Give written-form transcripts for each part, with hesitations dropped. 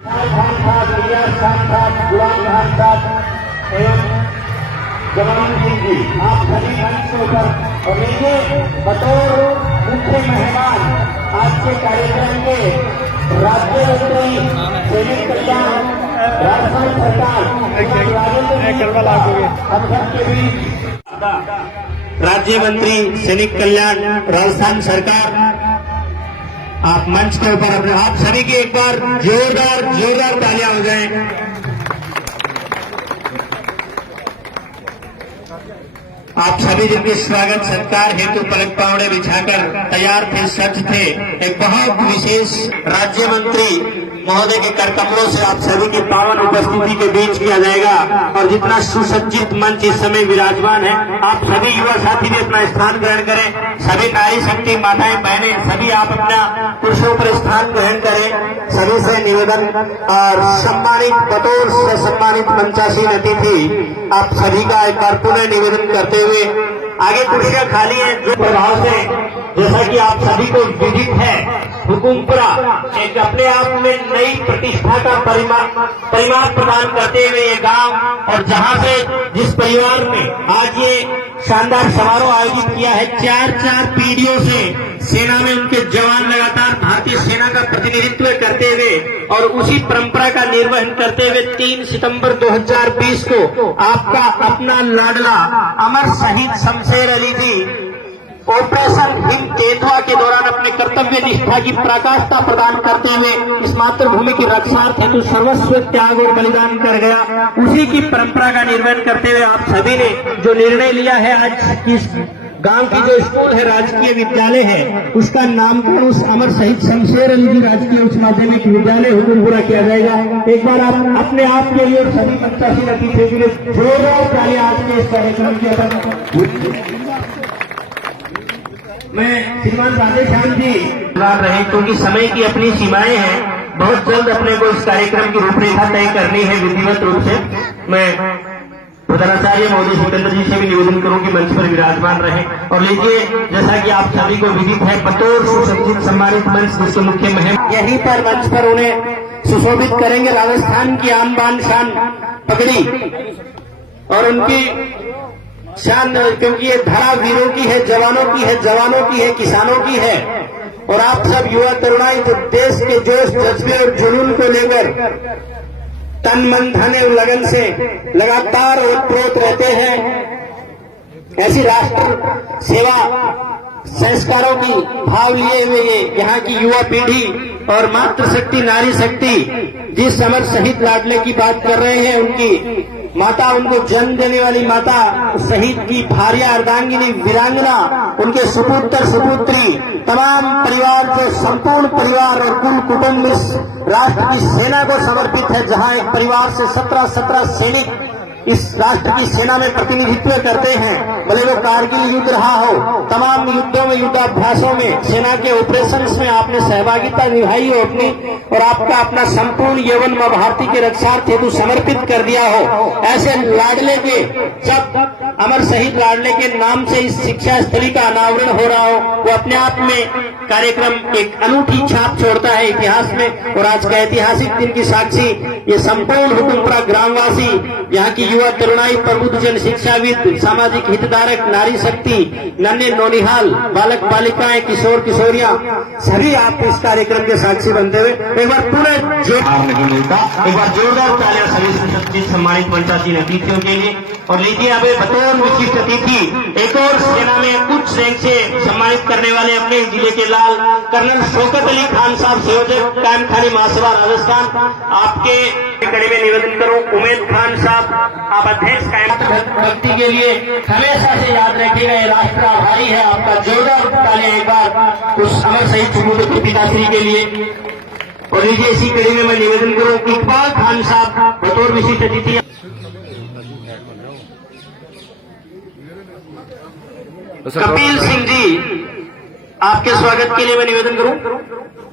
खान साहब, इलियास खान साहब, गुलाम खान साहब एवं जवान सिंह जी, आप सभी मंच के ऊपर और लीजिए बतौर मुख्य मेहमान आज के कार्यक्रम के राज्य मंत्री सैनिक कल्याण राजस्थान सरकार हम सबके बीच राज्य मंत्री सैनिक कल्याण राजस्थान सरकार आप मंच के ऊपर अपने आप सभी की एक बार जोरदार तालियां हो जाए। आप सभी जिनके स्वागत सत्कार हेतु पलक पावड़े बिछाकर तैयार थे, सच थे, एक बहुत विशेष राज्य मंत्री महोदय के कर कमलों से आप सभी की पावन उपस्थिति के बीच किया जाएगा। और जितना सुसज्जित मंच इस समय विराजमान है, आप सभी युवा साथी भी अपना स्थान ग्रहण करें। सभी नारी शक्ति माताएं बहनें सभी आप अपना कुर्सियों पर स्थान ग्रहण करें। सभी से निवेदन और सम्मानित बतौर से सम्मानित मंचासीन अतिथि आप सभी का एक बार पुनः निवेदन करते हुए आगे कुर्सियां खाली हैं जो प्रभाव से जैसा कि आप सभी को विदित है, हुकुमपुरा एक अपने आप में नई प्रतिष्ठा का परिमाण प्रदान करते हुए ये गांव और जहां से जिस परिवार ने आज ये शानदार समारोह आयोजित किया है, 4 पीढ़ियों से सेना में उनके जवान लगातार भारतीय सेना का प्रतिनिधित्व करते हुए और उसी परंपरा का निर्वहन करते हुए 3 सितंबर 2020 को आपका अपना लाडला अमर शहीद शमशेर अली जी ऑपरेशन हिंद केतवा के दौरान अपने कर्तव्य निष्ठा की पराकाष्ठा प्रदान करते हुए इस मातृभूमि की रक्षार्थ हेतु सर्वस्व त्याग और बलिदान कर गया। उसी की परंपरा का निर्वहन करते हुए आप सभी ने जो निर्णय लिया है, आज इस गांव की जो स्कूल है, राजकीय विद्यालय है, उसका नामकरण उस अमर शहीद शमशेर अली जी राजकीय उच्च माध्यमिक विद्यालय हुकुमपुरा किया जाएगा। एक बार आप अपने आप के लिए सभी मंचासीन अतिथियों के लिए जोरदार तालियां आज के इस कार्यक्रम के अंदर मैं श्रीमान राधेश्याम जी रहे, क्योंकि समय की अपनी सीमाएं हैं। बहुत जल्द अपने को इस कार्यक्रम की रूपरेखा तय करनी है विधिवत रूप से। मैं प्रधानाचार्य महोदय सिकंदर जी से भी निवेदन करूं कि मंच पर विराजमान रहे। और लीजिए, जैसा कि आप सभी को विदित है, बतौर सुसज्जित सम्मानित मंच जिसके मुख्य महम यहीं पर मंच पर उन्हें सुशोभित करेंगे राजस्थान की आन बान शान पगड़ी और उनकी शान, क्योंकि ये धरा वीरों की है, जवानों की है, जवानों की है, किसानों की है। और आप सब युवा तरुणाई जो देश के जोश जज्बे और जुनून को लेकर तन मन धन और लगन से लगातार ओतप्रोत रहते हैं, ऐसी राष्ट्र सेवा संस्कारों की भाव लिए हुए ये यहाँ की युवा पीढ़ी और मातृशक्ति नारी शक्ति जिस अमर शहीद लाडले की बात कर रहे हैं, उनकी माता, उनको जन्म देने वाली माता, शहीद की भार्या अर्धांगिनी वीरांगना, उनके सुपुत्र सुपुत्री, तमाम परिवार जो संपूर्ण परिवार और कुल कुटुंब इस राष्ट्र की सेना को समर्पित है, जहां एक परिवार से 17 सैनिक इस राष्ट्र की सेना में प्रतिनिधित्व करते हैं। भले वो कारगिल युद्ध रहा हो, तमाम युद्धों में, युद्धाभ्यासों में, सेना के ऑपरेशंस में आपने सहभागिता निभाई हो अपनी, और आपका अपना संपूर्ण यौवन मां भारती के रक्षार्थ हेतु समर्पित कर दिया हो। ऐसे लाडले के जब अमर शहीद लाडले के नाम से इस शिक्षा स्थली का अनावरण हो रहा हो, वो अपने आप में कार्यक्रम एक अनूठी छाप छोड़ता है इतिहास में। और आज का ऐतिहासिक दिन की साक्षी ये संपूर्ण हुकुमपुरा ग्रामवासी, यहाँ की युवा तरुणाई, प्रबुद्धजन, शिक्षाविद, सामाजिक हितधारक, नारी शक्ति, नन्हे नौनिहाल, बालक बालिकाएं, किशोर किशोरियां, सभी आप इस कार्यक्रम के साक्षी बनते हुए एक बार पूरे नहीं मिलता, एक बार जोरदार तालियां सभी सुसज्जित सम्मानित मंचासीन अतिथियों के लिए। और लीजिए, अब बतौर विशिष्ट अतिथि एक और सेना में उच्च रैंक से सम्मानित करने वाले अपने जिले के लाल कर्नल शौकत अली खान साहब, संयोजक कायम खानी महासभा राजस्थान, आपके कड़ी में निवेदन करूं उमेद खान साहब, आप अध्यक्ष कायम भक्ति के लिए हमेशा से याद रखिएगा, ये राष्ट्र आभारी है आपका। जोरदार तालियां एक बार उस अमर शहीद सुपुत्र के पिताश्री के लिए। और लीजिए, इसी कड़ी में मैं निवेदन करूं इकबाल खान साहब बतौर विशिष्ट अतिथि। कपिल सिंह जी, आपके स्वागत के लिए मैं निवेदन करूं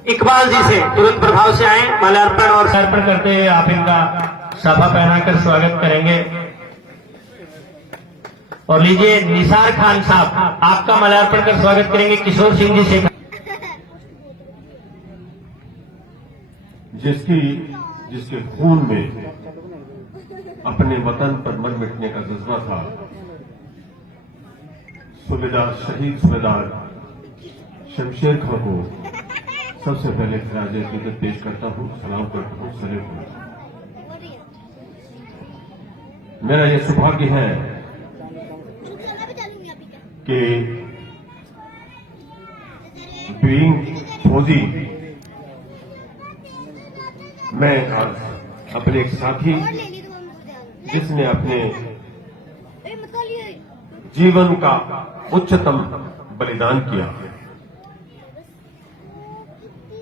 इकबाल जी से तुरंत प्रभाव से आए, माल्यार्पण और समर्पण करते हुए आप इनका साफा पहनाकर स्वागत करेंगे। और लीजिए, निसार खान साहब, आपका माल्यार्पण कर स्वागत करेंगे किशोर सिंह जी से। जिसकी जिसके खून में अपने वतन पर मर मिटने का जज्बा था, सूबेदार शहीद सूबेदार शमशेर खां को सबसे पहले खराजे अकीदत पेश करता हूं, सलाम करता हूं, सल्यूट करता हूं। मेरा यह सौभाग्य है कि बीइंग फौजी मैं आज अपने एक साथी जिसने अपने जीवन का उच्चतम बलिदान किया,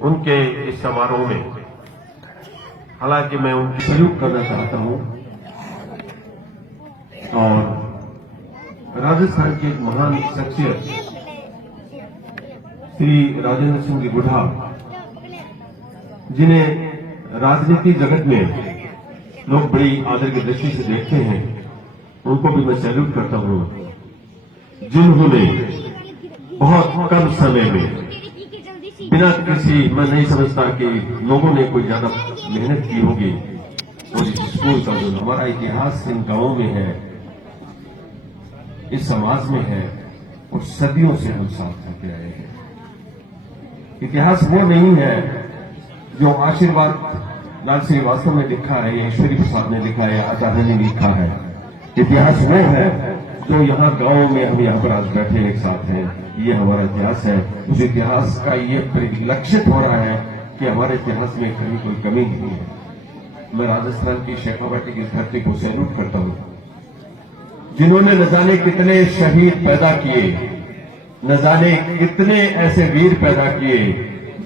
उनके इस समारोह में हालांकि मैं उनकी सल्यूट करना चाहता हूं और राजस्थान की एक महान शख्सियत श्री राजेंद्र सिंह जी गुढ़ा, जिन्हें राजनीति जगत में लोग बड़ी आदर की दृष्टि से देखते हैं, उनको भी मैं सैल्यूट करता हूं, जिन्होंने बहुत कम समय में बिना किसी, मैं नहीं समझता कि लोगों ने कोई ज्यादा मेहनत की होगी, और इस स्कूल का जो हमारा इतिहास इन गांवों में है, इस समाज में है, और सदियों से हम साथ करते आए हैं। इतिहास वो नहीं है जो आशीर्वाद लाल श्रीवास्तव ने लिखा है या ईश्वरी प्रसाद ने लिखा है या आचार्य ने लिखा है। इतिहास वो है जो यहाँ गांव में हम यहाँ पर आज बैठे एक साथ हैं, ये हमारा इतिहास है। उस इतिहास का ये परिलक्षित हो रहा है कि हमारे इतिहास में कहीं कोई कमी नहीं है। मैं राजस्थान की शेखावाटी की धरती को सैल्यूट करता हूँ, जिन्होंने न जाने कितने शहीद पैदा किए, न जाने कितने ऐसे वीर पैदा किए,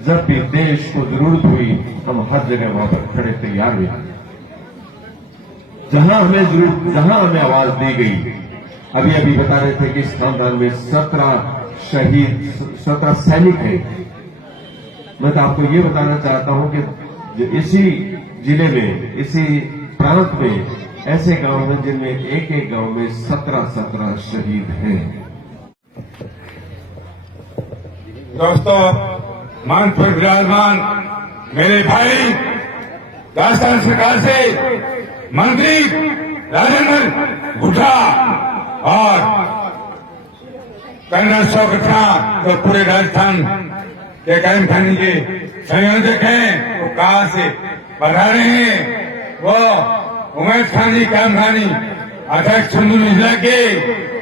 जब भी देश को जरूरत हुई हम हर जगह वहां पर खड़े तैयार हुए। जहां हमें जरूरत, जहां हमें आवाज दी गई, अभी अभी बता रहे थे कि इस खानदान में 17 शहीद, 17 सैनिक हैं। मैं तो आपको ये बताना चाहता हूं कि इसी जिले में, इसी प्रांत में ऐसे गांव हैं जिनमें एक एक गांव में 17 शहीद हैं। दोस्तों, मंच पर विराजमान मेरे भाई, राजस्थान सरकार से मंत्री राजेंद्र गुढ़ा और कर्नल शौकत खां, तो पूरे राजस्थान के कैम खानी के संयोजक हैं, वो कहां से बढ़ा रहे हैं, वो उमेश खान जी कैम खानी, अध्यक्ष सुंदर जिला के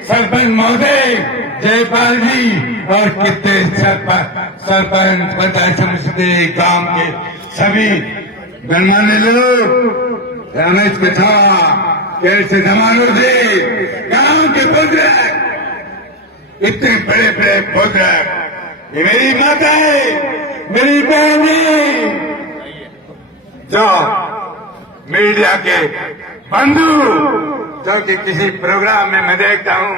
सरपंच महोदय जयपाल जी, और कितने सरपंच पंचायत समिति गांव के सभी गणमान्य लोग, रमेश कथा कैसे जमानों से गांव के बुजुर्ग, इतने बड़े बड़े बुजुर्ग, ये मेरी माता है, मेरी बहन है, जो मीडिया के बंधु, जो कि किसी प्रोग्राम में मैं देखता हूँ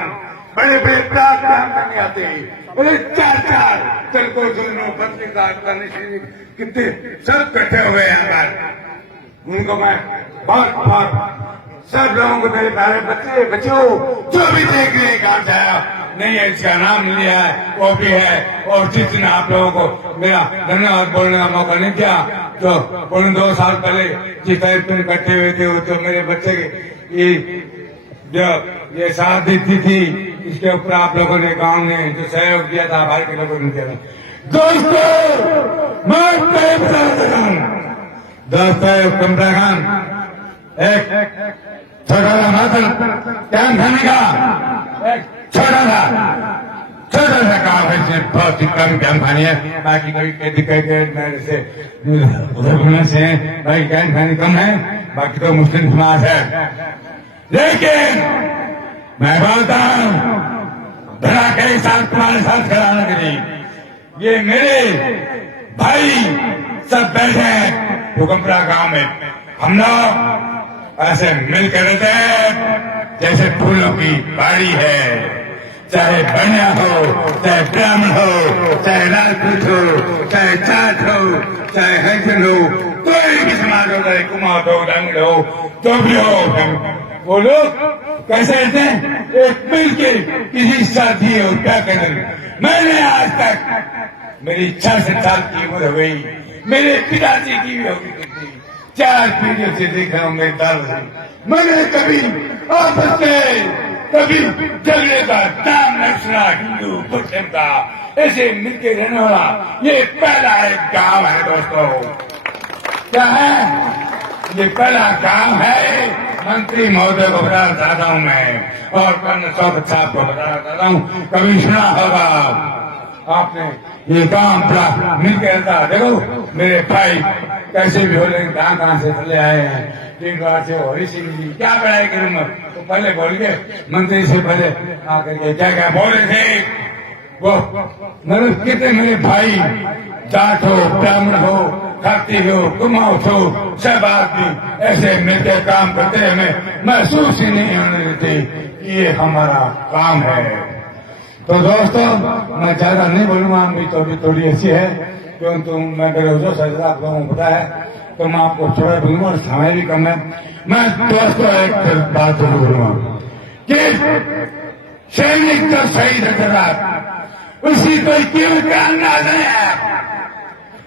बड़े बड़े प्रोग्राम करने आते हैं, बड़े 4 चल को जुलूम पत्रिकार करने से कितने सब इकट्ठे हुए यहाँ पर, उनको मैं बहुत बहुत सब लोगों को, मेरे प्यारे बच्चे बच्चों जो भी देख रहे हैं, काम चाहे नहीं है, इसका नाम लिया है, वो भी है, और जितने आप लोगों को मेरा धन्यवाद बोलने का मौका नहीं दिया, तो उन 2 साल पहले जिस कार्यक्रम इकट्ठे हुए थे, वो तो मेरे बच्चे की जो ये साथ दी थी, इसके ऊपर आप लोगों ने, गांव ने जो सहयोग दिया था, बाहर के लोगों ने दिया था। दोस्तों, मैं दोस्तों कमरा खान एक छोटा सा मातल कैम खाने का एक छोटा सा काम है, सिर्फ बहुत ही कम कैम खानी है, बाकी कभी मेरे से उधर घूमने से भाई कैम खानी कम है, बाकी तो मुस्लिम समाज है। लेकिन मैं बोलता हूं धरा के साथ तुम्हारे साथ खड़ा के लिए, ये मेरे भाई सब बैठे हैं भूकंपरा गांव में, हम लोग ऐसे मिलकर रहते हैं जैसे फूलों की बाड़ी है, चाहे बनिया हो, चाहे ब्राह्मण हो, चाहे राजपूत हो, चाहे जाट हो, चाहे हरिजन हो, कोई भी समाज हो, चाहे कुमार हो, रंग हो, जो भी हो, वो लोग कैसे रहते हैं, एक मिल के किसी साथी और क्या कहते। मैंने आज तक, मेरी 66 साल की उम्र हो गई, मेरे पिताजी की भी होगी, 4 पीढ़ियों से देख रहा हूं मेरे दादाजी। मैंने कभी आपस में कभी झगड़े का नाम नहीं सुना। हिंदू मुस्लिम का ऐसे मिलके रहने वाला ये पहला एक गांव है दोस्तों। क्या है ये? पहला गांव है। मंत्री महोदय को बताना चाहता हूं मैं, और कर्नल शौकत साहब को बताना चाहता हूं। कभी सुना होगा आपने ये गांव बड़ा मिलकर रहता। देखो मेरे भाई कैसे भी हो, लेकिन कहां से चले आए हैं। 3 बार से हरी सिंह जी क्या पढ़ाई करूंगा, तो पहले बोल के मंत्री से पहले आकर के क्या क्या बोले थे वो। मतलब कितने मेरे भाई, जाट हो, ब्राह्मण हो, खाती हो, कुमाऊं हो, सब आदमी ऐसे मिलकर काम करते हैं। हमें महसूस ही नहीं होने देते कि ये हमारा काम है। तो दोस्तों मैं ज्यादा नहीं बोलूंगा, भी थोड़ी ऐसी है क्योंकि मैं मेरे जो सजा आप लोगों को पता है, तो मैं आपको थोड़ा बोलूंगा और समय भी कम है। मैं दोस्तों एक बात जरूर बोलूंगा कि सैनिक तो शहीद है, उसी को क्यों का अंदाज है?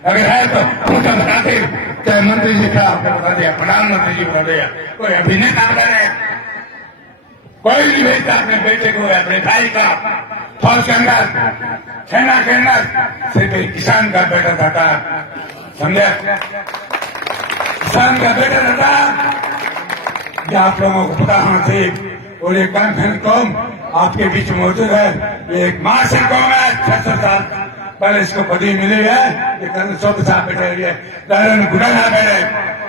अगर है तो उनका बता दे, चाहे मंत्री जी का आपको बता दिया, प्रधानमंत्री जी बता दिया, कोई अभिनेता बता रहे, कोई नहीं भेजता अपने बेटे को, अपने भाई का फौज के अंदर, सेना के अंदर। सिर्फ एक किसान का बेटा था, समझे? किसान का बेटा था। ये आप लोगों को पता होना चाहिए। और एक कानफिन कौम आपके बीच मौजूद है। ये एक मार्शल कौम है। 600 साल पहले इसको पदवी मिली है। ये कर्नल शौकत साहब बैठे हुए दादा गुडाना बैठे।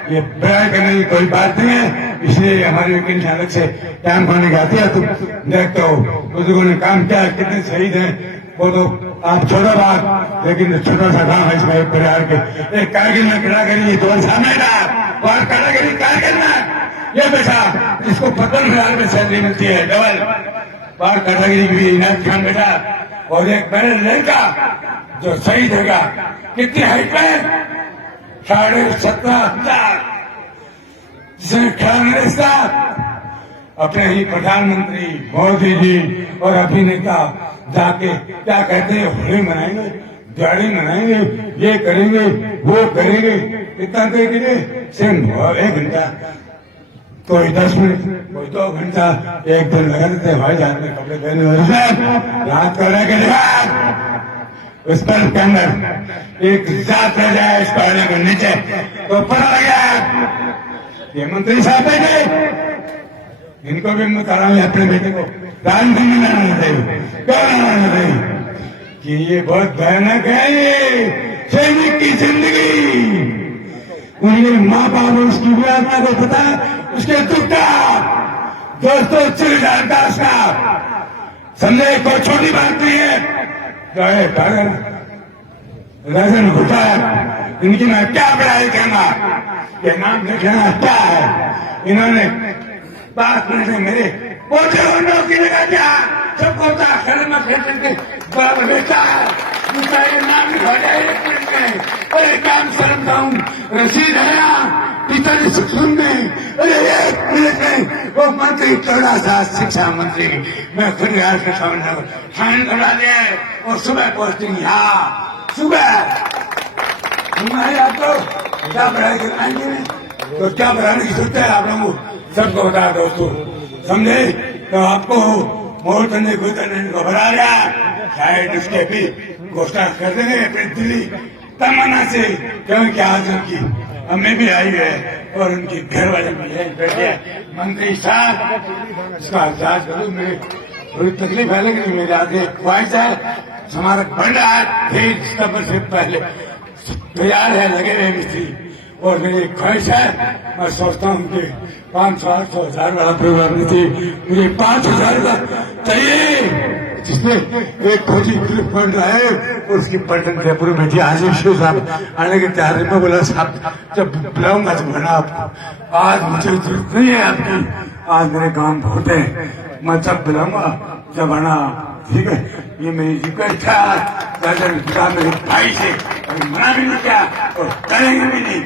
ये बयान करने की कोई बात नहीं है, इसलिए हमारी वकील अलग से टाइम होने की आती है। तुम देखते हो बुजुर्गों ने काम किया, कितने शहीद हैं वो तो आप छोड़ो बात, लेकिन छोटा सा काम है इसमें। एक परिवार के एक कारगिल में खड़ा करिए, तो सामने और खड़ा करिए कारगिल में। ये बेटा इसको 55,000 में सैलरी मिलती है, डबल। बाहर कैटेगरी की भी इनायत खान बेटा, और एक मेरे लड़का जो शहीद होगा, कितनी हाइट में? 17.5 जिसने खड़ा अपने ही प्रधानमंत्री मोदी जी और अभिनेता जाके क्या कहते हैं, होली मनाएंगे, दिवाली मनाएंगे, ये करेंगे, वो करेंगे। इतना देखेंगे सिर्फ 1 घंटा, कोई 10 मिनट, कोई 2 घंटा, एक दिन लगा देते हवाई जहाज में कपड़े पहने हुए रात को रह के उस पर के अंदर एक जात रह जाए इस पहाड़ी के नीचे तो पता लग गया। ये मंत्री साहब बैठे, इनको भी मैं कह रहा हूं अपने बेटे को राजनीति में लाना चाहिए। क्यों लाना चाहिए कि ये बहुत भयानक है। ये सैनिक की जिंदगी, उनके माँ बाप उसकी व्याख्या को पता है, उसके दुख का दोस्तों चिर जाता उसका। समझे कोई छोटी बात नहीं है। राजन घुटा इनकी मैं क्या बड़ाई कहना, ये नाम लिखना क्या है। इन्होंने बात करने मेरे पोते की जगह क्या सबको घर में बेटा है, नाम लिखा जाए। अरे काम शर्म जाऊं, रसीद है पिताजी शिक्षण में। अरे 1 मिनट में वो मंत्री चौड़ा सा शिक्षा मंत्री, मैं खुद यार के साइन करा दिया और सुबह पहुंचती यहाँ सुबह। हमारे आपको क्या पढ़ाई कराएंगे, तो क्या पढ़ाने की जरूरत है आप लोगों को सबको बता दोस्तों, समझे? तो आपको मोहर करने को घबरा गया, शायद उसके भी घोषणा कर देंगे अपनी दिल्ली तमन्ना से, क्योंकि आज उनकी हमें भी आई है और उनकी घर वाले भी है बैठे। मंत्री साहब इसका इजाज करूँ, मेरी थोड़ी तकलीफ है लेकिन मेरे आगे ख्वाहिश है। स्मारक बन रहा है 3 सितंबर से पहले तैयार है, लगे हुए मिस्त्री, और मेरी ख्वाहिश है, मैं सोचता हूँ कि 500-800,000 वाला प्रोग्राम नहीं थी, मुझे 5,000 का चाहिए, जिसमें एक फौजी फिल्म बन रहा है और उसकी पलटन जयपुर में थी। आज साहब आने के तैयारी में बोला साहब जब बुलाऊंगा तो कहना आपको, आज मुझे जरूरत नहीं है आपकी, आज मेरे काम बहुत है, मैं जब बुलाऊंगा जब आना, ठीक है? ये मेरी रिक्वेस्ट था मेरे भाई से, मना भी नहीं किया और करेंगे भी नहीं।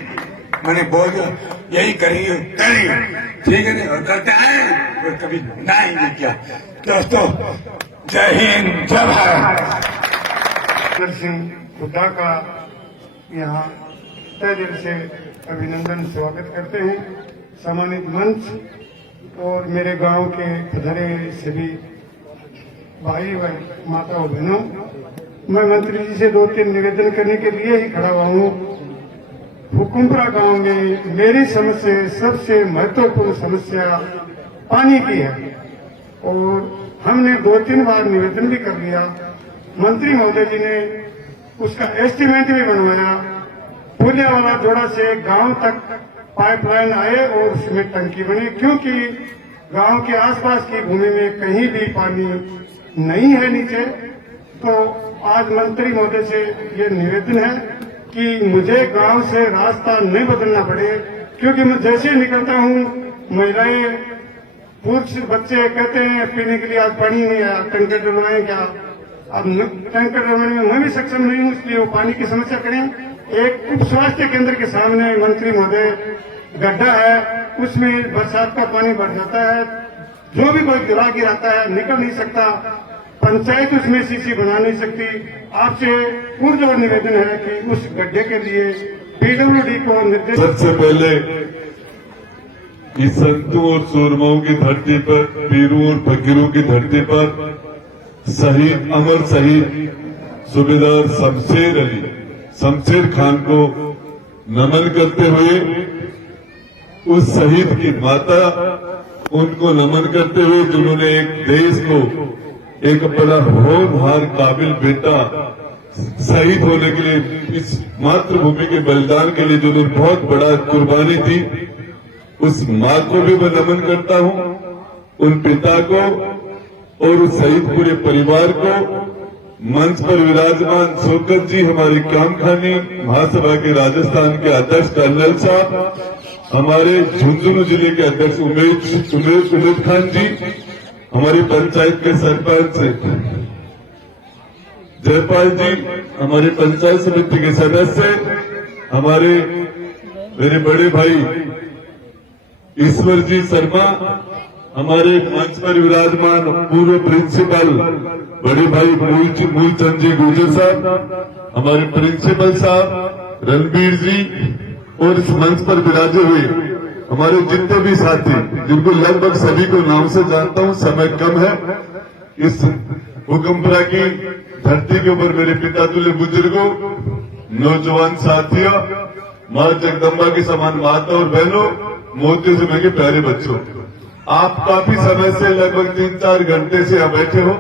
मैंने बोल दिया यही करेंगे करेंगे, ठीक है? नहीं और करते आए और कभी ना ही नहीं किया। दोस्तों जय हिंद जय भारत। सिंह हुड्डा का यहाँ तय दिल से अभिनंदन स्वागत करते हैं। सम्मानित मंच और मेरे गांव के पधारे सभी भाई व माता और बहनों, मैं मंत्री जी से 2-3 निवेदन करने के लिए ही खड़ा हुआ हूँ। हुकुमपुरा गांव में मेरी समस्या सबसे महत्वपूर्ण समस्या पानी की है और हमने 2-3 बार निवेदन भी कर लिया। मंत्री महोदय जी ने उसका एस्टीमेट भी बनवाया। पुलिया वाला जोड़ा से गांव तक पाइपलाइन आए और उसमें टंकी बने, क्योंकि गांव के आसपास की भूमि में कहीं भी पानी नहीं है नीचे। तो आज मंत्री महोदय से ये निवेदन है कि मुझे गांव से रास्ता नहीं बदलना पड़े, क्योंकि मैं जैसे निकलता हूँ महिलाएं पुरुष बच्चे कहते हैं पीने के लिए आज पानी नहीं आया, टंकर डलवाएं क्या। अब टंकर डलवाने में मैं भी सक्षम नहीं हूँ, इसलिए वो पानी की समस्या करें। एक उप स्वास्थ्य केंद्र के सामने मंत्री महोदय गड्ढा है, उसमें बरसात का पानी भर जाता है, जो भी कोई राहगीर आता है निकल नहीं सकता, पंचायत उसमें सीसी बना नहीं सकती। आपसे पुरजोर निवेदन है कि उस गड्ढे के लिए पीडब्ल्यूडी को निर्देश। सबसे पहले इस संतों और सूरमाओं की धरती पर, पीरों और फकीरों की धरती पर शहीद अमर शहीद सूबेदार शमशेर खान को नमन करते हुए, उस शहीद की माता उनको नमन करते हुए जिन्होंने एक देश को एक बड़ा होनहार काबिल बेटा शहीद होने के लिए, इस मातृभूमि के बलिदान के लिए जिन्होंने बहुत बड़ा कुर्बानी दी, उस मां को भी मैं नमन करता हूं, उन पिता को और उस शहीद पूरे परिवार को। मंच पर विराजमान शौकत जी, हमारे क्याम खानी महासभा के राजस्थान के अध्यक्ष कर्नल साहब, हमारे झुंझुनू जिले के अध्यक्ष उमेद खान जी, हमारी पंचायत के सरपंच जयपाल जी, हमारे पंचायत समिति के सदस्य, हमारे मेरे बड़े भाई ईश्वर जी शर्मा, हमारे मंच पर विराजमान पूर्व प्रिंसिपल बड़े भाई मूलचंद जी गुर्जर साहब, हमारे प्रिंसिपल साहब रणबीर जी, और इस मंच पर विराजे हुए हमारे जितने भी साथी, जिनको लगभग सभी को नाम से जानता हूं, समय कम है। इस हुकुमपुरा की धरती के ऊपर मेरे पिता तुल्य बुजुर्गों, नौजवान साथियों, मां जगदम्बा की समान माता और बहनों, मोती से मेरे प्यारे बच्चों, आप काफी समय से लगभग 3-4 घंटे से यहाँ बैठे हो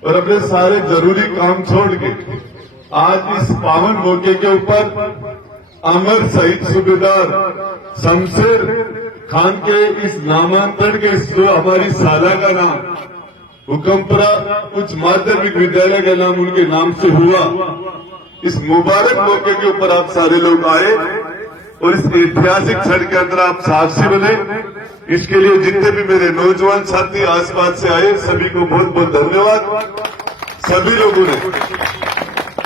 और अपने सारे जरूरी काम छोड़ के आज इस पावन मौके के ऊपर अमर शहीद सूबेदार शमशेर खान के इस नामांतरण के जो हमारी शाला का नाम हुकुमपुरा उच्च माध्यमिक विद्यालय का नाम उनके नाम से हुआ, इस मुबारक मौके के ऊपर आप सारे लोग आए और इस ऐतिहासिक क्षण के अंदर आप साक्षी बने। इसके लिए जितने भी मेरे नौजवान साथी आसपास से आए, सभी को बहुत बहुत धन्यवाद। सभी लोगों ने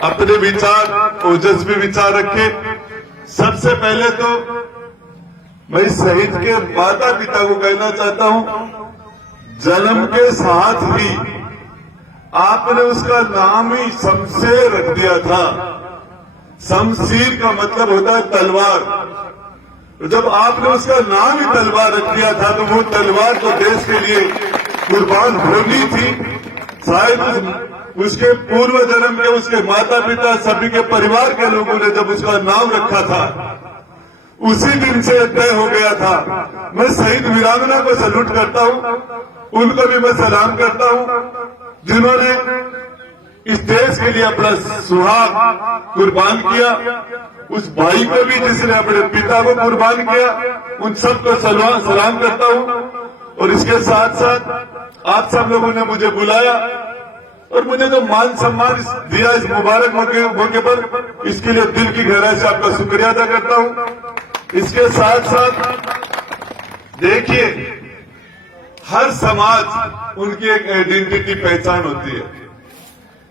अपने विचार, ओजस्वी विचार रखे। सबसे पहले तो मैं शहीद के माता पिता को कहना चाहता हूं, जन्म के साथ ही आपने उसका नाम ही शमशेर रख दिया था। शमशीर का मतलब होता है तलवार। जब आपने उसका नाम ही तलवार रख दिया था तो वो तलवार तो देश के लिए कुर्बान होनी थी। शायद उसके पूर्व जन्म के उसके माता पिता सभी के परिवार के लोगों ने जब उसका नाम रखा था उसी दिन से तय हो गया था। मैं शहीद वीरांगना को सैल्यूट करता हूं, उनको भी मैं सलाम करता हूं, जिन्होंने इस देश के लिए अपना सुहाग कुर्बान किया। उस भाई को भी जिसने अपने पिता को कुर्बान किया, उन सबको सलाम करता हूं। और इसके साथ साथ आप सब लोगों ने मुझे बुलाया और मुझे जो मान सम्मान दिया इस मुबारक मौके पर, इसके लिए दिल की गहराई से आपका शुक्रिया अदा करता हूं। इसके साथ साथ देखिए, हर समाज उनकी एक आइडेंटिटी पहचान होती है।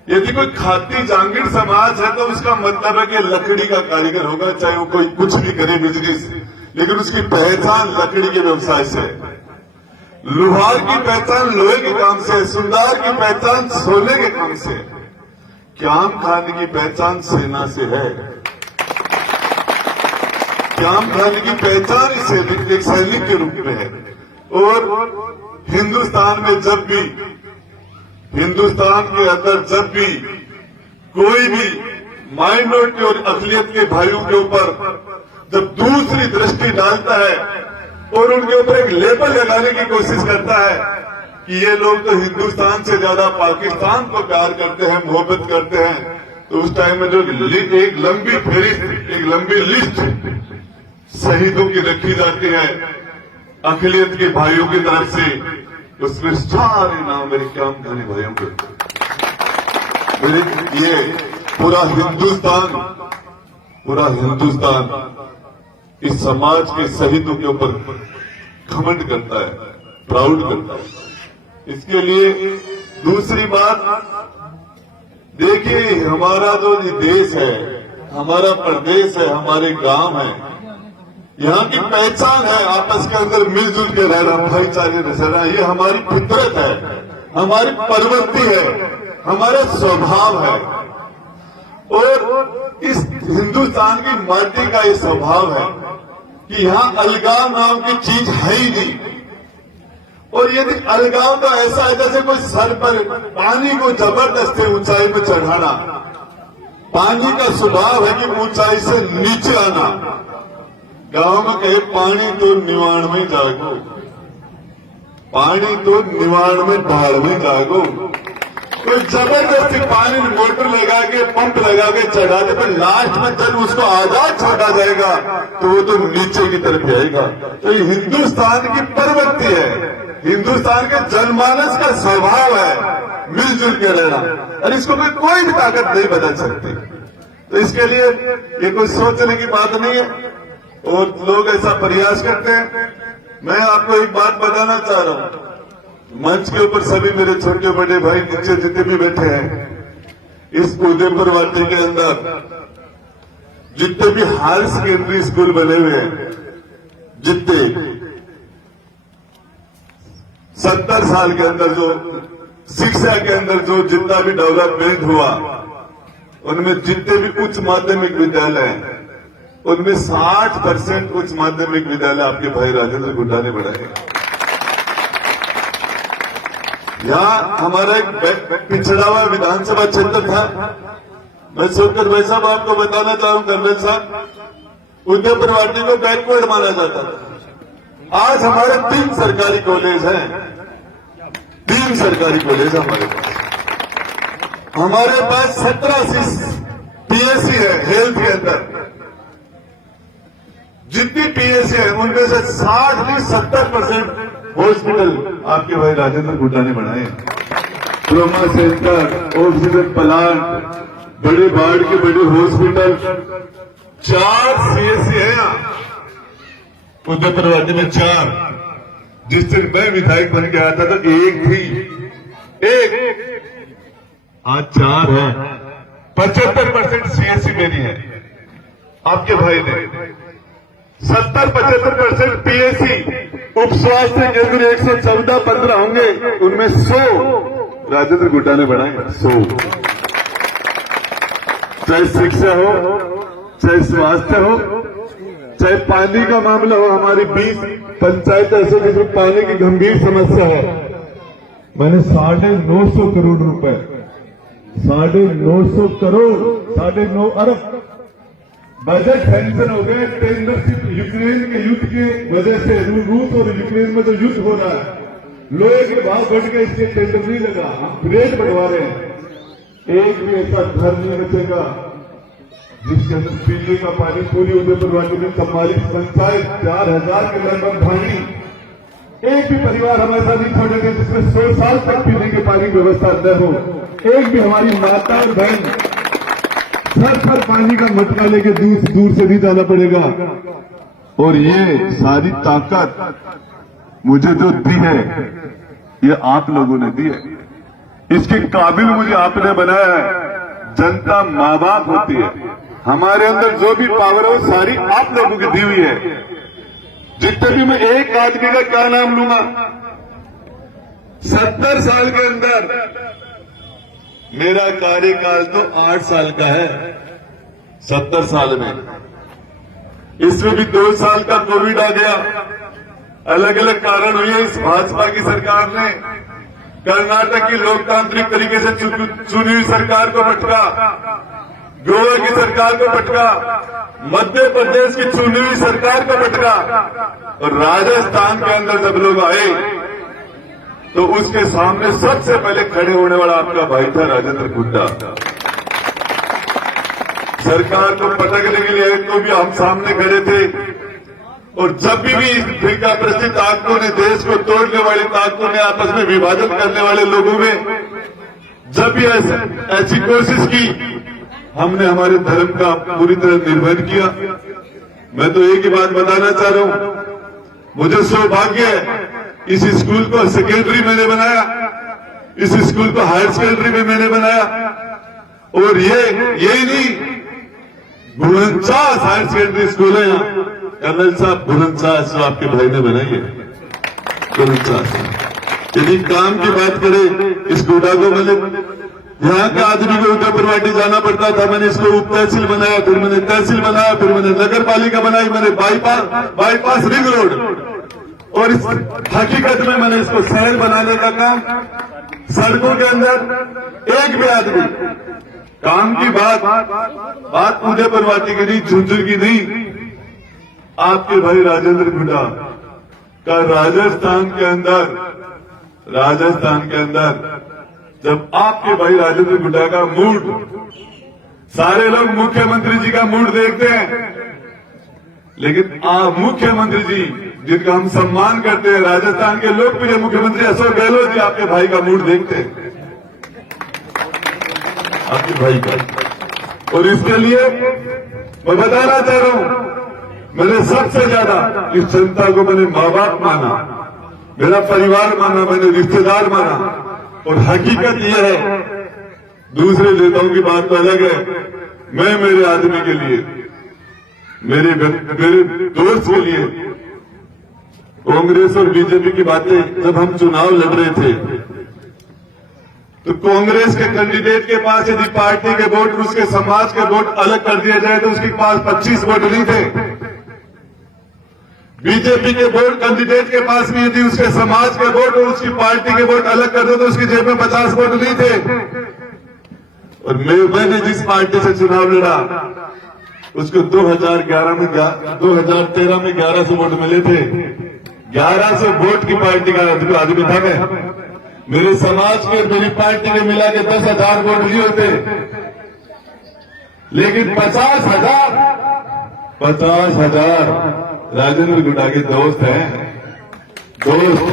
यदि कोई खाती जांगीर समाज है तो उसका मतलब है कि लकड़ी का कारीगर होगा, चाहे वो कोई कुछ भी करे बिजनेस, लेकिन उसकी पहचान लकड़ी के व्यवसाय से है। लोहार की पहचान लोहे के काम से है, सुनदार की पहचान सोने के काम से है, क्याम खान की पहचान सेना से है। श्याम खानी की पहचान एक सैनिक के रूप में है। और हिंदुस्तान में जब भी, हिंदुस्तान के अंदर जब भी कोई भी माइनॉरिटी और अक़लियत के भाइयों के ऊपर जब दूसरी दृष्टि डालता है और उनके ऊपर एक लेबल लगाने की कोशिश करता है कि ये लोग तो हिंदुस्तान से ज्यादा पाकिस्तान को प्यार करते हैं, मोहब्बत करते हैं, तो उस टाइम में जो एक लंबी फेरिस्त, एक लंबी लिस्ट शहीदों की रखी जाती है अक़लियत के भाइयों की तरफ से, उसमें सारे नाम मेरे श्याम खानी भाइयों के, मेरे ये पूरा हिंदुस्तान इस समाज के शहीदों के ऊपर घमंड करता है, प्राउड करता है। इसके लिए दूसरी बात, देखिए हमारा जो ये देश है, हमारा प्रदेश है, हमारे गांव है, यहाँ की पहचान है आपस के अंदर मिलजुल के रहना, भाईचारे से रहना, ये हमारी फितरत है, हमारी प्रवृत्ति है, हमारा स्वभाव है। और इस हिंदुस्तान की माटी का ये स्वभाव है कि यहाँ अलगाव नाम की चीज है ही नहीं। और यदि अलगाव तो ऐसा है जैसे कोई सर पर पानी को जबरदस्ती ऊंचाई पर चढ़ाना। पानी का स्वभाव है कि ऊंचाई से नीचे आना। गांव में कहे पानी तो निवाण में जागो, पानी तो निवाण में ढाल में जागो। कोई जबरदस्ती पानी में मोटर लगा के, पंप लगा के चढ़ा दे, पर लास्ट में जब उसको आजाद छोड़ा जाएगा तो वो तो नीचे की तरफ जाएगा। तो ये हिंदुस्तान की प्रवृत्ति है, हिंदुस्तान के जनमानस का स्वभाव है मिलजुल के रहना, और इसको कोई भी ताकत नहीं बदल सकती। तो इसके लिए ये कोई सोचने की बात नहीं है, और लोग ऐसा प्रयास करते हैं। मैं आपको एक बात बताना चाह रहा हूं, मंच के ऊपर सभी मेरे छोटे बड़े भाई नीचे जितने भी बैठे हैं, इस उदयपुर वाटी के अंदर जितने भी हायर सेकेंडरी स्कूल बने हुए हैं, जितने 70 साल के अंदर जो शिक्षा के अंदर जो जितना भी डेवलपमेंट हुआ, उनमें जितने भी उच्च माध्यमिक विद्यालय हैं, उनमें 60% उच्च माध्यमिक विद्यालय आपके भाई राजेंद्र गुड्डा ने बढ़ाए। यहाँ हमारा एक पिछड़ा हुआ विधानसभा क्षेत्र था। मैं सोचकर भाई साहब आपको बताना चाहूँ, कर्नल साहब, उदयपुर वाटी को बैकवर्ड माना जाता था। आज हमारे 3 सरकारी कॉलेज हैं, 3 सरकारी कॉलेज हमारे पास। हमारे पास 17 पीएससी है हेल्थ के अंदर। जितनी पीएससी है उनमें से 60-70% हॉस्पिटल आपके भाई राजेंद्र गुड्डा ने बनाए। ट्रोमा सेंटर, ऑक्सीजन प्लांट, बड़े बाढ़ के बड़े हॉस्पिटल, 4 सीएससी है यहाँ उदयपुर वाटी में, 4। जिस दिन मैं विधायक बन के आया था तो 1 थी, 1, आज 4 है। 75% सीएससी मेरी है, आपके भाई ने 70-75% पीएससी। उप स्वास्थ्य केंद्र 114-15 होंगे, उनमें 100 राजेंद्र गुड्डा ने बनाए, 100। चाहे शिक्षा हो, चाहे स्वास्थ्य हो, चाहे पानी का मामला हो, हमारी 20 पंचायत ऐसे जिसमें पानी की गंभीर समस्या है। मैंने 950 करोड़ रुपए, 950 करोड़, 9.5 अरब बजट सैंक्शन हो गए। टेंडरशिप यूक्रेन के युद्ध की वजह से, रूस और यूक्रेन में जो युद्ध हो रहा है, लोहे के भाव बढ़ गए, इसके टेंडर नहीं लगा, हम रेट बढ़वा रहे हैं। एक भी ऐसा घर नहीं बचेगा जिसके अंदर पीने का पानी, पूरी उदयपुर वाटी में 44 पंचायत, 4000 के लगभग भानी, एक भी परिवार हम ऐसा नहीं छोड़ेंगे जिसमें 100 साल तक पीने के पानी की व्यवस्था न हो। एक भी हमारी माता और बहन सर पानी का मटका लेके दूर से नहीं जाना पड़ेगा। और ये सारी ताकत मुझे जो दी है, ये आप लोगों ने दी है। इसके काबिल मुझे आपने बनाया है। जनता माँ बाप होती है, हमारे अंदर जो भी पावर है वो सारी आप लोगों की दी हुई है। जितने भी, मैं एक आदमी का क्या नाम लूंगा, 70 साल के अंदर मेरा कार्यकाल तो 8 साल का है। 70 साल में इसमें भी 2 साल का कोविड आ गया। अलग अलग कारण हुए। इस भाजपा की सरकार ने कर्नाटक की लोकतांत्रिक तरीके से चुनी हुई सरकार को पटका, गोवा की सरकार को पटका, मध्य प्रदेश की चुनी हुई सरकार को पटका, और राजस्थान के अंदर जब लोग आए तो उसके सामने सबसे पहले खड़े होने वाला आपका भाई था राजेंद्र हुड्डा। सरकार को पटकने के लिए तो भी हम सामने खड़े थे, और जब भी फिरका प्रस्ती ताकतों ने, देश को तोड़ने वाली ताकतों ने, आपस में विभाजन करने वाले लोगों ने जब भी ऐसी कोशिश की, हमने हमारे धर्म का पूरी तरह निर्वहन किया। मैं तो एक ही बात बताना चाह रहा हूं, मुझे सौभाग्य है इस स्कूल को सेकेंडरी मैंने बनाया, इस स्कूल को हायर सेकेंडरी में मैंने बनाया, और यही नहीं, 49 हायर सेकेंडरी स्कूल है यहाँ। कर्नल साहब 49 जो आपके भाई ने बनाई है, 49। यदि काम की बात करें, इस गोडा को मैंने, यहाँ का आदमी को उत्तर परवाटी जाना पड़ता था, मैंने इसको उप तहसील बनाया, फिर मैंने तहसील बनाया, फिर मैंने नगर पालिका बनाई, मैंने बाईपास रिंग रोड, और इस हकीकत में मैंने इसको शहर बनाने का काम। सड़कों के अंदर एक भी आदमी काम की बात उदय परवाटी की नहीं, झुंझुनू की नहीं, आपके भाई राजेंद्र हुड्डा का राजस्थान के अंदर जब आपके भाई राजेंद्र हुड्डा का मूड, सारे लोग मुख्यमंत्री जी का मूड देखते हैं, लेकिन आप मुख्यमंत्री जी जिनका हम सम्मान करते हैं, राजस्थान के लोकप्रिय मुख्यमंत्री अशोक गहलोत जी आपके भाई का मूड देखते हैं, आपके भाई का। और इसके लिए मैं बताना चाह रहा हूं, मैंने सबसे ज्यादा इस जनता को मैंने माँ बाप माना, मेरा परिवार माना, मैंने रिश्तेदार माना, और हकीकत यह है, दूसरे नेताओं की बात तो अलग है, मैं मेरे आदमी के लिए, मेरे दोस्त के लिए, कांग्रेस और बीजेपी की बातें, जब हम चुनाव लड़ रहे थे तो कांग्रेस के कैंडिडेट के पास यदि पार्टी के वोट, उसके समाज के वोट अलग कर दिए जाए तो उसके पास 25 वोट नहीं थे। बीजेपी के वोट कैंडिडेट के पास भी यदि उसके समाज के वोट और उसकी पार्टी के वोट अलग कर दो तो उसकी जेब में 50 वोट नहीं थे। और मैंने जिस पार्टी से चुनाव लड़ा उसको 2013 में 1100 वोट मिले थे। 1100 वोट की पार्टी का आदमी था मैं। मेरे समाज के मेरी पार्टी के मिला के 10,000 वोट नहीं होते, लेकिन 50,000 राजेंद्र हुड्डा के दोस्त हैं। दोस्त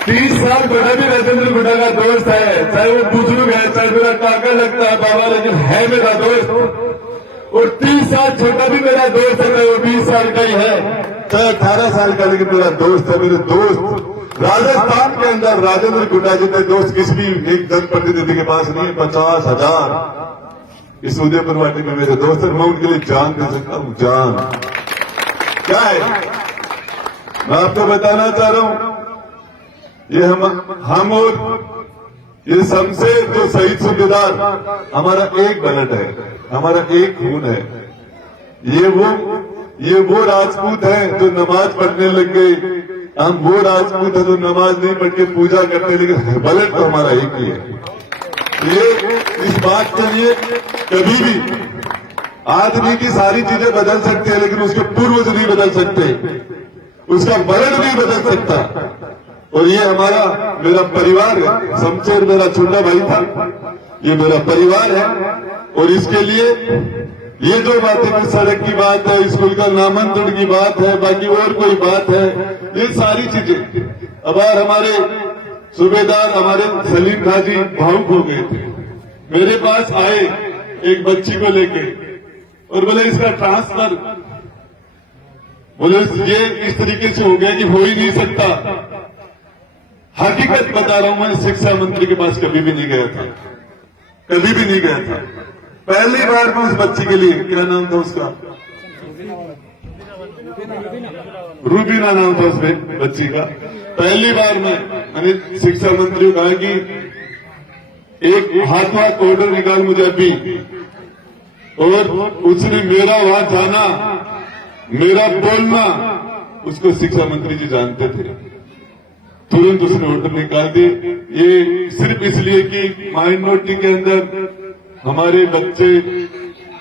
30 साल बड़ा भी राजेंद्र हुड्डा का दोस्त है, चाहे वो बुजुर्ग है, चाहे मेरा काका लगता है बाबा, लेकिन है मेरा दोस्त। और 30 साल छोटा भी मेरा दोस्त है, वो 20 साल का ही है, चाहे 18 साल का, लेकिन मेरा दोस्त है। मेरे दोस्त राजस्थान के अंदर राजेंद्र हुड्डा जितने दोस्त किसी भी एक जनप्रतिनिधि के पास नहीं है। 50,000 इस उदयपुर वाटी में मेरे दोस्त हैं, मैं उनके लिए जान दे सकता हूं। जान क्या है मैं आपको बताना चाह रहा हूं। ये हम और ये शमशेर जो शहीद सूबेदार, हमारा एक ब्लड है, हमारा एक खून है। ये वो राजपूत हैं जो नमाज पढ़ने लग गए। हम वो राजपूत है जो नमाज नहीं पढ़ के पूजा करते, लेकिन ब्लड तो हमारा एक ही है। ये इस बात के लिए कभी भी आदमी की सारी चीजें बदल सकते हैं, लेकिन उसके पूर्वज नहीं बदल सकते, उसका ब्लड नहीं बदल सकता। और ये मेरा परिवार है। शमशेर मेरा छोटा भाई था, ये मेरा परिवार है। और इसके लिए ये जो बातें, सड़क की बात है, स्कूल का नामांतरण की बात है, बाकी और कोई बात है, ये सारी चीजें अब हमारे सूबेदार हमारे सलीम खाजी भावुक हो गए थे। मेरे पास आए एक बच्ची को लेके और बोले इसका ट्रांसफर, बोले ये इस तरीके से हो गया कि हो ही नहीं सकता। हकीकत बता रहा हूं, मैं शिक्षा मंत्री के पास कभी भी नहीं गया था, कभी भी नहीं गया था। पहली बार मैं उस बच्ची के लिए, क्या नाम था उसका, रूबीना नाम था उस बच्ची का। पहली बार मैंने शिक्षा मंत्री को कहा कि एक हाथ ऑर्डर निकाल मुझे अभी, और उसने मेरा वहां जाना मेरा बोलना उसको शिक्षा मंत्री जी जानते थे, तुरंत उसने ऑर्डर निकाल दिए। ये सिर्फ इसलिए कि माइनॉरिटी के अंदर हमारे बच्चे,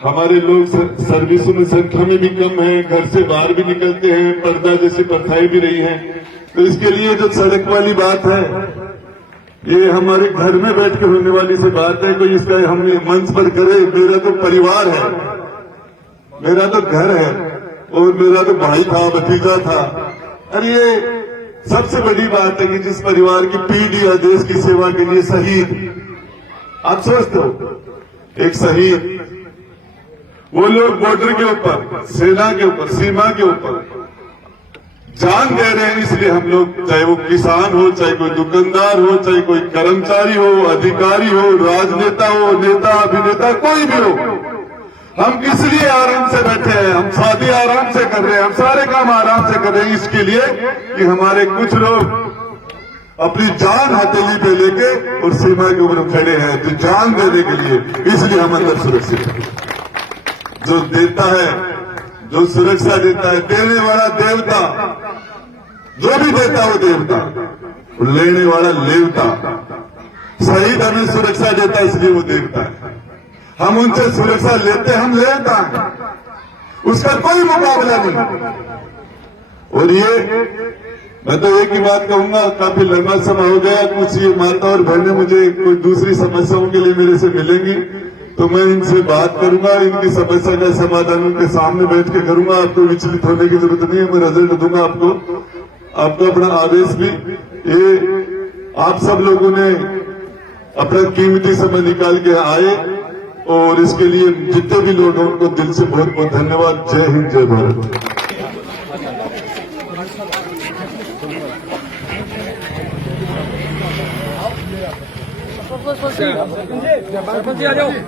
हमारे लोग सर्विसों में संख्या में भी कम है, घर से बाहर भी निकलते हैं, पर्दा जैसी प्रथाएं भी रही हैं, तो इसके लिए जो सड़क वाली बात है, ये हमारे घर में बैठ के होने वाली से बात है। कोई इसका हम मंच पर करे, मेरा तो परिवार है, मेरा तो घर है और मेरा तो भाई था, भतीजा था। अरे ये सबसे बड़ी बात है कि जिस परिवार की पीढ़ी या देश की सेवा के लिए शहीद, आप सोचते हो एक शहीद, वो लोग बॉर्डर के ऊपर, सेना के ऊपर, सीमा के ऊपर जान दे रहे हैं। इसलिए हम लोग, चाहे वो किसान हो, चाहे कोई दुकानदार हो, चाहे कोई कर्मचारी हो, अधिकारी हो, राजनेता हो, नेता अभिनेता, कोई भी हो, हम किस लिए आराम से बैठे हैं? हम शादी आराम से कर रहे हैं, हम सारे काम आराम से कर रहे हैं, इसके लिए कि हमारे कुछ लोग अपनी जान हथेली पे लेके और सीमा के ऊपर खड़े हैं, तो जान देने के लिए, इसलिए हम अंदर सुरक्षित हैं। जो देता है, जो सुरक्षा देता है, देने वाला देवता, जो भी देता है वो देवता, लेने वाला लेवता। शहीद हमें सुरक्षा देता है, इसलिए वो देवता है। हम उनसे सुरक्षा लेते, हम लेता है, उसका कोई मुकाबला नहीं। और ये मैं तो एक ही बात कहूंगा, काफी लंबा समय हो गया, कुछ ये माता और बहनें मुझे कोई दूसरी समस्याओं के लिए मेरे से मिलेंगी तो मैं इनसे बात करूंगा, इनकी समस्या का समाधान उनके सामने बैठ के करूंगा। आपको विचलित होने की जरूरत नहीं है, मैं रिजल्ट दूंगा आपको अपना आदेश भी। ये आप सब लोगों ने अपना कीमती समय निकाल के आए और इसके लिए जितने भी लोग हैं उनको दिल से बहुत बहुत धन्यवाद। जय हिंद, जय भारत। सरपंच